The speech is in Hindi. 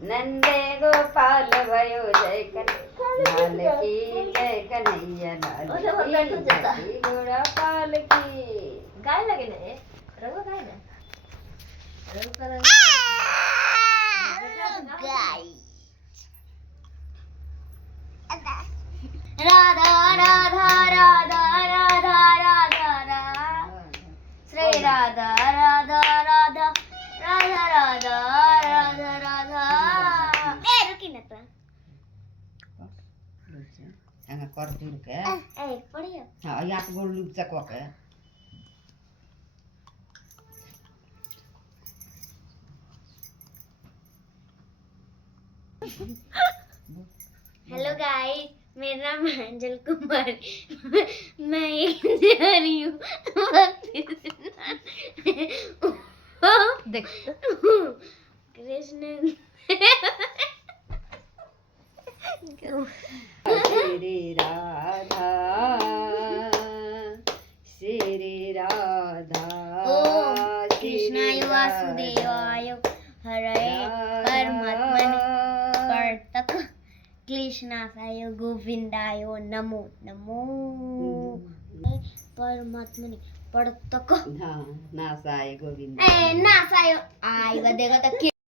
नंदे गोपाल भयो जय लाल की जय कन्हैया लाल की जय घोड़ा पाल की गाय लगे ने रघु गाय ने रघु कर गाय राधा राधा राधा राधा राधा राधा श्री राधा राधा राधा राधा राधा राधा राधा ए रुकी न तो अंग कर दूर के ए पढ़ियो हां या तो गोल लुक चकवा के हेलो गाइस मेरा नाम है अंजल कुमार मैं एक जा रही हूँ देख कृष्ण श्री राधा श्री राधा ओम कृष्णाय वासुदेवाय हरे परमात्मने परतक कृष्णाय गोविंदाय नमो नमो परमात्मने परतक हाँ नासाय गोविंद ए नासाय आय देगा तो